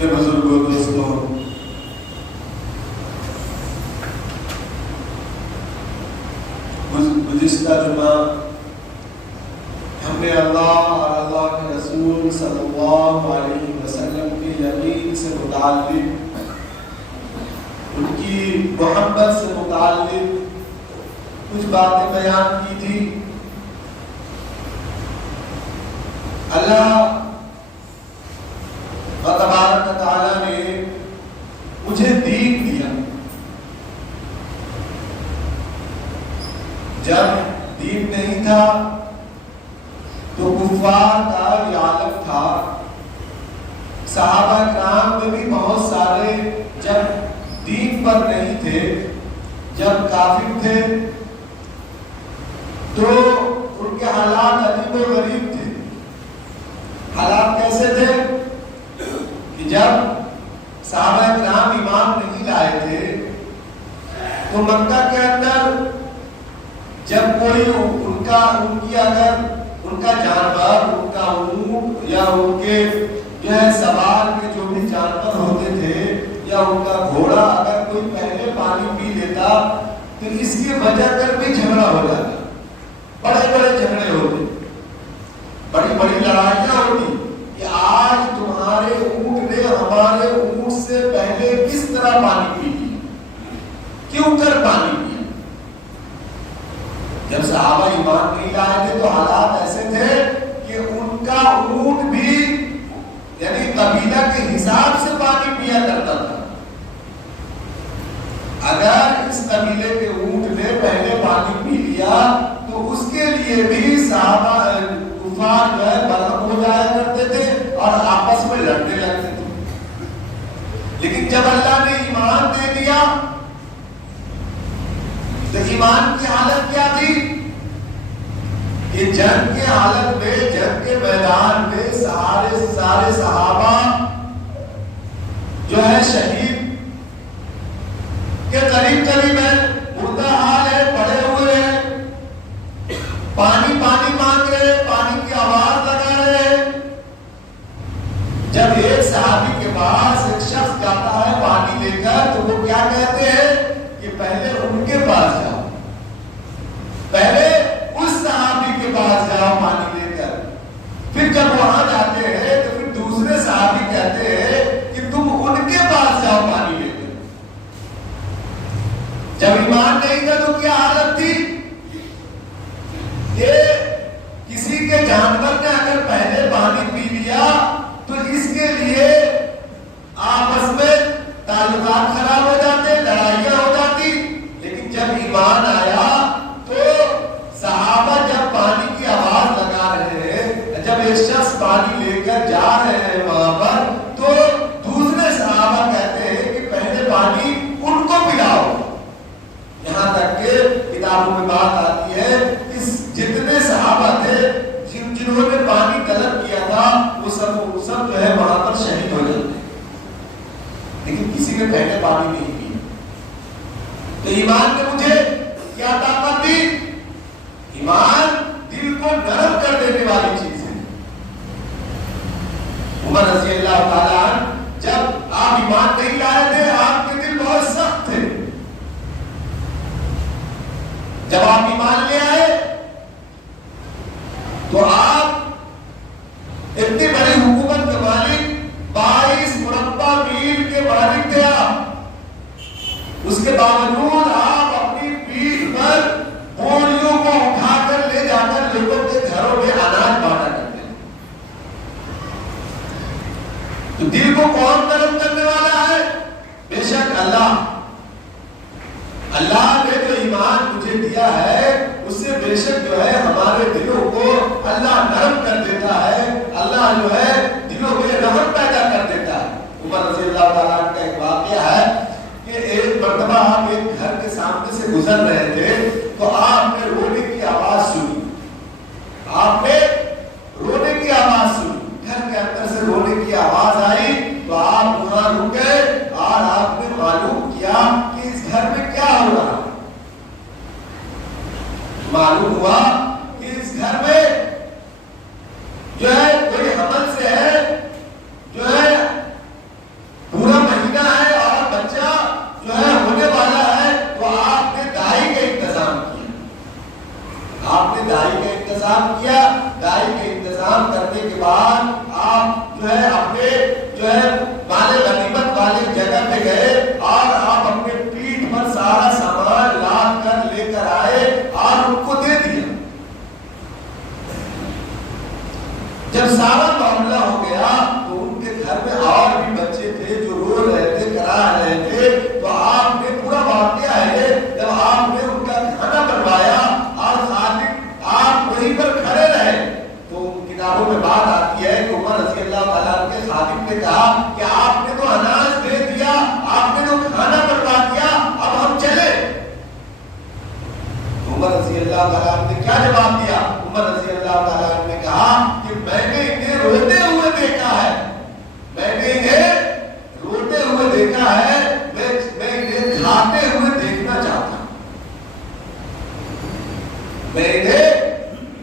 बुजुर्गों दोस्तों, गुज़िश्ता जुमा हमने अल्लाह और अल्लाह के रसूल सल्लल्लाहु अलैहि वसल्लम के यकीन से मुताल्लिक़, उनकी मोहब्बत से मुताल्लिक़ कुछ बातें बयान की थी। अल्लाह तबारक व तआला ने मुझे दीन दिया। जब दीन नहीं था तो कुफ्फार का ये आलम था। सहाबा किराम में भी बहुत सारे जब दीन पर नहीं थे, जब काफिर थे, तो उनके हालात अजीब व गरीब थे। हालात कैसे थे कि जब सहाबा किराम ईमान नहीं लाए थे तो मक्का के अंदर जब कोई उनका जानवर, उनका ऊंट या उनके जो है सवार के जो भी जानवर होते थे या उनका घोड़ा अगर कोई पहले पानी पी लेता तो इसकी वजह कर भी झगड़ा हो जाता। बड़े बड़े झगड़े होते, बड़ी बड़ी लड़ाइयां होती कि आज तुम्हारे ऊंट ने हमारे ऊंट से पहले किस तरह पानी पी लिया, क्यों कर पानी पिया। जब सहाबा ईमान नहीं लाए थे तो हालात ऐसे थे कि उनका ऊंट भी यानी कबीला के हिसाब से पानी पिया करता था। अगर इस कबीले के ऊंट ने पहले पानी पी लिया तो उसके लिए भी सहाबा कुफार जो है बदम हो जाया करते थे और आपस में लड़ने लगते थे। लेकिन जब अल्लाह ने ईमान दे दिया तो ईमान की हालत क्या थी कि जंग के हालत में, जंग के मैदान में सारे सहाबा जो है शहीद के करीब करीब है, मुर्दा हाल है, पड़े हुए हैं, पानी पानी मांग रहे, पानी की आवाज लगा रहे। जब एक सहाबी के पास एक शख्स जाता है पानी लेकर तो वो क्या कहते हैं कि पहले उनके पास जाओ, पहले उस सहाबी के पास जाओ पानी लेकर। फिर जब वहां जाते हैं तो फिर दूसरे सहाबी कहते हैं कि तुम उनके पास जाओ पानी लेकर। जब ईमान नहीं था तो क्या हालत थी कि किसी के जानवर ने अगर पहले पानी पी लिया तो इसके लिए आपस में ताल्लुकात खराब हो जाते, लड़ाइयां हो जाती। लेकिन जब ईमान आया तो सहाबा जब पानी की आवाज लगा शख्स पानी लेकर जा रहे हैं वहां पर, तो दूसरे सहाबा कहते हैं कि पहले पानी उनको पिलाओ। यहां तक के किताबों में बात आती है कि जितने सहाबा थे जिन्होंने पानी तलब किया था वो सब जो है वहां पर शहीद हो जाते, लेकिन किसी ने पहले पानी नहीं पिया। तो ईमान ने मुझे क्या ताकत दी? ईमान दिल को नरम कर देने वाली चीज है। उमर रज़ी अल्लाह ताला जब आप ईमान नहीं लाए थे, आपके दिल बहुत सख्त थे। जब आप ईमान ले आए तो आप इतनी बड़ी हुकूमत के मालिक, 22 मुरब्बा मील के मालिक थे आप। उसके बावजूद आप अपनी पीठ पर बोरियों को उठाकर ले जाकर लोगों के घरों में अनाज बांटा करते हैं। तो दिल को कौन नरम करने वाला है? बेशक अल्लाह। अल्लाह ने जो ईमान मुझे दिया है उससे बेशक जो है हमारे दिलों को अल्लाह नरम कर देता है। अल्लाह जो है दिलों में रहमत पैदा कर देता है। उमर रज़ी अल्लाह ताला का एक वाक़या है कि एक मर्तबा आप एक घर के सामने से गुजर रहे थे तो आपने रोने की आवाज सुनी। आपने रोने की आवाज सुनी, घर के अंदर से रोने की आवाज आई तो आप वहां रुक गए और आपने मालूम किया कि इस घर में क्या हो रहा है। मालूम हुआ कि इस घर में जो है कोई हमल से है, जो है पूरा महीना है और बच्चा जो है होने वाला है। तो आपने दाई का इंतजाम किया। आपने दाई का इंतजाम किया। दाई के इंतजाम करने के बाद आप जो है अपने जो है माले गनीमत वाले जगह पे गए और आप अपने पीठ पर सारा सामान लाद कर लेकर आए और उनको दे दिया। जब सारा मामला हो गया तो उनके घर में और भी बच्चे थे जो रो रहे थे, करा रहे थे। तो आपने पूरा वाकया है जब आपने उनका खाना बनवाया और आप वहीं पर खड़े रहे तो किताबों में बात आती है कि उमर रज़ी अल्लाह ताला के खादिम ने कहा कि आपने तो अनाज दे दिया, आपने तो खाना बनवा दिया, अब हम चले। उमर रज़ी अल्लाह ताला ने क्या जवाब दिया? उमर रज़ी अल्लाह ताला ने कहा कि मैंने इन्हें रोते हुए देखा है, मैंने इन्हें रोते हुए देखा है, मैं इन्हें खाते हुए देखना चाहता हूं। मैं इन्हें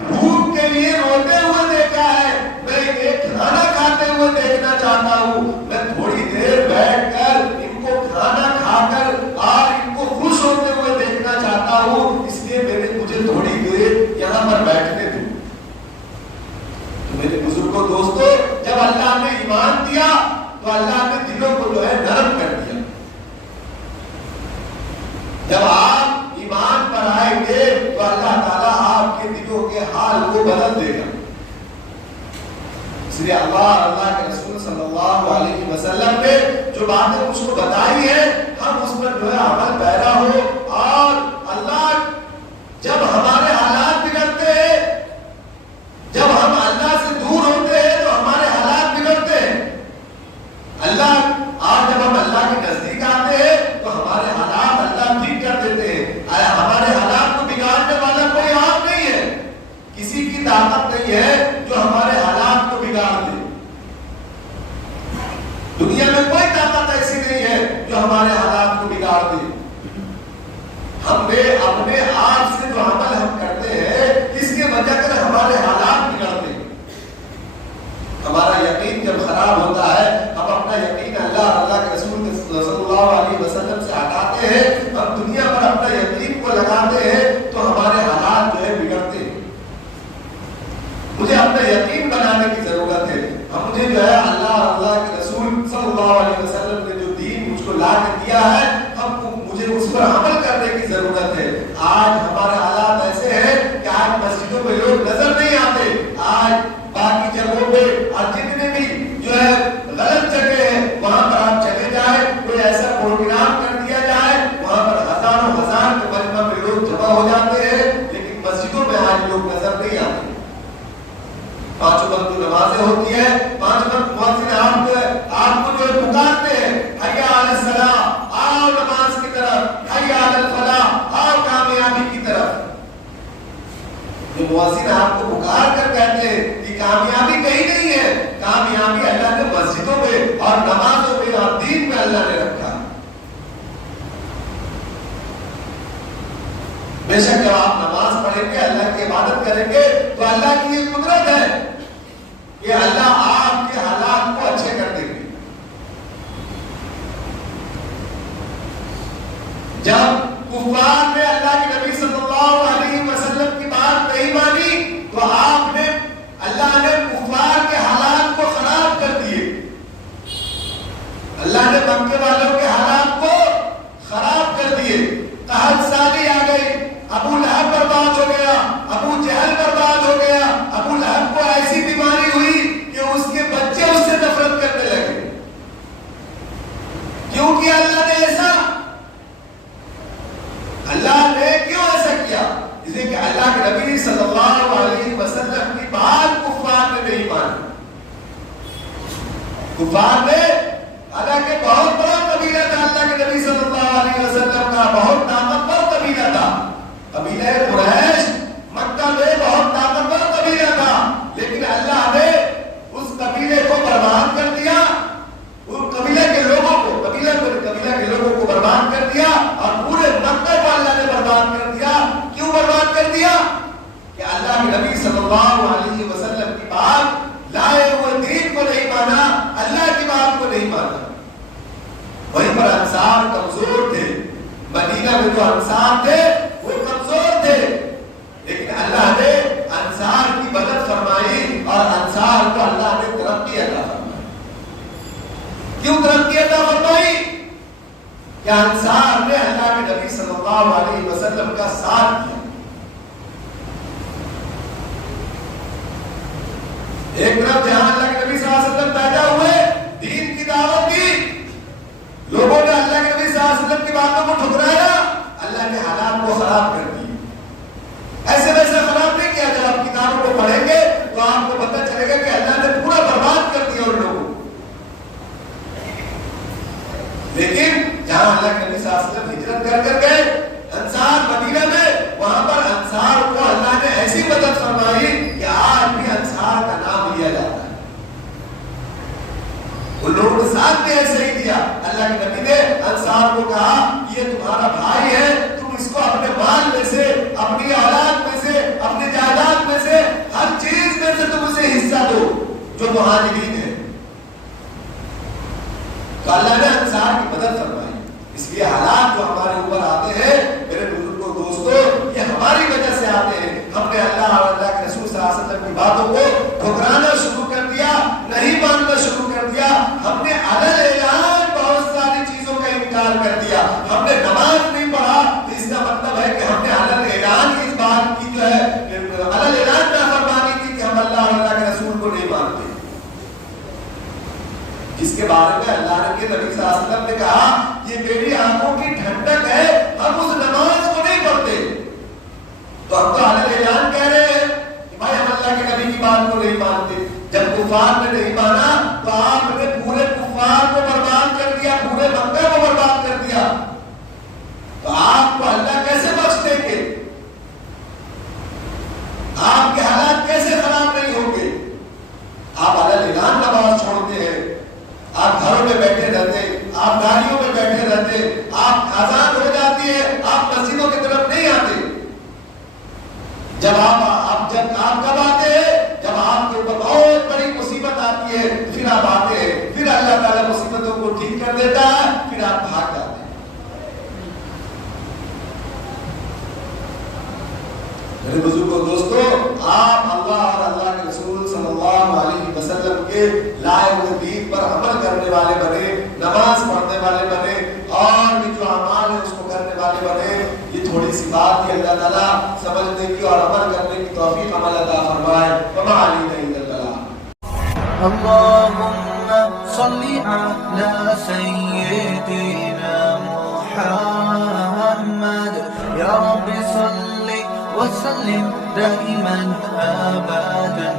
भूख के लिए रोते हुए देखा है, मैं इन्हें खाना खाते हुए देखना चाहता हूं। मैं थोड़ी देर बैठकर इनको खाना खाकर और इनको खुश होते हुए देखना चाहता हूं, इसलिए मुझे थोड़ी देर यहां पर बैठने दो। तो मेरे बुजुर्गों दोस्तों, जब अल्लाह ने ईमान दिया तो अल्लाह ने दिलों को जो है नरम कर दिया। जब आप ईमान पर आएंगे तो अल्लाह ताला आपके दिलों के हाल को बदल देगा। इसलिए अल्लाह के रसूल सल्लल्लाहु अलैहि वसल्लम ने जो बातें मुझको बताई है, हम उस पर जो है अमल पैदा हो। और अल्लाह जब हमारे हालात बिगड़ते हैं, जब हम अल्लाह से दूर होते हैं तो हमारे हालात बिगड़ते हैं। अल्लाह आज जब हम अल्लाह के नजदीक आते हैं तो हमारे हालात अल्लाह ठीक कर देते हैं। हमारे हालात को बिगाड़ने वाला कोई आप नहीं है, किसी की ताकत नहीं है जो हमारे हालात को बिगाड़ दे। दुनिया में कोई ताकत ऐसी नहीं है जो हमारे हालात को बिगाड़ दे। हमने अपने आप से जो अमल हम करते हैं इसके वजह से हमारे हालात बिगड़ते हैं। हमारा यकीन जब खराब होता है, हम अपना यकीन अल्लाह के रसूल सल्लल्लाहु अलैहि वसल्लम से हटाते हैं, हम दुनिया पर अपना यकीन को लगाते हैं तो हमारे हालात जो है बिगड़ते हैं। मुझे अपना यकीन बना पांचों वक्त की नमाजें होती है, पांच वक्त मुअज्जिन आपको जो पुकारते हैं, हय्या अलस सलाह, आओ नमाज की तरफ, हय्या अलल फलाह, आओ कामयाबी की तरफ। ये मुअज्जिन आपको पुकार कर कहते हैं कि कामयाबी कहीं नहीं है, कामयाबी अल्लाह ने मस्जिदों में और नमाजों में और दीन में अल्लाह ने रखा। बेशक जब आप नमाज पढ़ेंगे, अल्लाह की इबादत करेंगे, तो अल्लाह की ये कुदरत है कि अल्लाह आपके हालात को अच्छे कर देंगे। जब कुफार ने अल्लाह के नबी सल्लल्लाहु अलैहि वसल्लम की बात नहीं मानी, तो आपने अल्लाह ने कुफार के हालात को खराब कर दिए। अल्लाह ने मक्के वालों के हालात को खराब कर दिए। कहत साली आ गई, अबू लहब बर्बाद हो गया, अबू जहल बर्बाद हो गया। अबू लहब को ऐसी बीमारी हुई कि उसके बच्चे उससे नफरत करने लगे। क्यों किया अल्लाह ने ऐसा? अल्लाह ने क्यों ऐसा किया? इसलिए कि अल्लाह के नबी सल्लल्लाहु अलैहि वसल्लम की बात कुफार ने नहीं मानी। कुफार ने, हालांकि बहुत बड़ा कबीला था अल्लाह के नबी सल्लल्लाहु अलैहि वसल्लम का, बहुत ताकतवर कबीला था। कबीला कुरैश मक्का में बहुत ताकतवर कबीला था, लेकिन अल्लाह ने उस कबीले को बर्बाद कर दिया। उस कबीले के लोगों को, कबीला के लोगों को बर्बाद कर दिया और पूरे मक्का को अल्लाह ने बर्बाद कर दिया। क्यों बर्बाद कर दिया? कि अल्लाह के नबी सल्लल्लाहु अलैहि वसल्लम की बात लाए हुए दीन को नहीं माना, अल्लाह की बात को नहीं माना। वहीं पर अंसार कमजोर थे। मदीना में जो अंसार थे वो कमजोर थे, लेकिन अल्लाह ने अंसार की मदद फरमाई और अंसार को अल्लाह ने तरक्की अता फरमाई। क्यों तरक्की अता फरमाई? कि अंसार ने अल्लाह के नबी सल्लल्लाहु अलैहि वसल्लम का साथ दिया। एक तरफ जहां अल्लाह के नबी सल्लल्लाहु अलैहि वसल्लम पैदा हुए, दीन की दावत दी, लोगों ने अल्लाह के नबी सल्लल्लाहु अलैहि वसल्लम की बातों को ठुकराया, अल्लाह ने हालात को खराब कर दिया। ऐसे वैसे खराब नहीं किया। जब आप किताबों को पढ़ेंगे तो आपको पता चलेगा कि अल्लाह ने पूरा बर्बाद कर दिया उन लोगों को। लेकिन जहां अल्लाह के नबी सल्लल्लाहु अलैहि वसल्लम हिजरत कर गए अंसार मदीना में, वहां पर अंसार को अल्लाह ने ऐसी मदद फरमाई कि आज भी अंसार का नाम लिया जाता है। उन लोगों ने साथ में ऐसे ही दिया। अल्लाह के नबी ने अंसार को कहा, ये तुम्हारा भाई है, तुम इसको अपने माल में से, अपनी औलाद में से, अपने जायदाद में से, हर चीज में से तुम उसे हिस्सा दो जो मुहाजिरीन है। तो अल्लाह ने अंसार की मदद फरमाई। इसलिए हालात जो हमारे ऊपर आते हैं मेरे बुजुर्गों दोस्तों, ये हमारी वजह से आते हैं। हमने अल्लाह और अल्लाह के रसूल सल्लल्लाहु अलैहि वसल्लम की बातों को ठुकराना शुरू कर दिया, नहीं मानना शुरू कर दिया। हमने अलल ऐलान बहुत सारी चीजों का इनकार कर दिया। हमने नमाज नहीं पढ़ा, तो इसका मतलब है कि हमने अलल ऐलान इस बात की जो है अलल ऐलान नाफरमानी की कि हम अल्लाह और अल्लाह के रसूल को नहीं मानते। इसके बारे में अल्लाह के नबी सल्लल्लाहु अलैहि वसल्लम ने कहा, ये मेरी आंखों की ठंडक है, हम उस नमाज को नहीं पढ़ते। तो हम तो अलल ऐलान कह रहे हैं कि भाई हम अल्लाह के नबी की बात को नहीं मानते। जब कुफार ने नहीं माना तो आपने पूरे कुफार को बर्बाद कर दिया, पूरे मक्का को बर्बाद कर दिया। तो आपको अल्लाह कैसे बख्श देंगे? आपके हालात कैसे खराब नहीं होंगे? आप अलल ऐलान नमाज छोड़ते हैं, आप घरों में बैठे रहते, आप गाड़ियों में बैठे रहते, आप आजाद हो जाती है, आप मस्जिदों की तरफ नहीं आते। जब आप कब आते हैं? जब आपके ऊपर बहुत बड़ी मुसीबत आती है, फिर आप आते हैं, फिर अल्लाह ताला मुसीबतों को ठीक कर देता है, फिर आप भाग जाते हैं। मेरे बुजुर्गों दोस्तों, आप अल्लाह और अल्लाह के रसूल सल्लल्लाहु अलैहि वसल्लम के लाए हुए दीन पर अमल करने वाले बने, नमाज पढ़ने वाले बने और भी जो अमाल है उसको करने वाले बने। ये थोड़ी सी बात ही अल्लाह ताला समझने की और अमल करने की तौफीक अमल अता फरमाए। वमा अलैना इल्लल बलाग। अल्लाहुम्मा सल्ली अला सय्यिदिना मुहम्मद या रब्बि सल्ली वसल्लिम दाइमन अबदन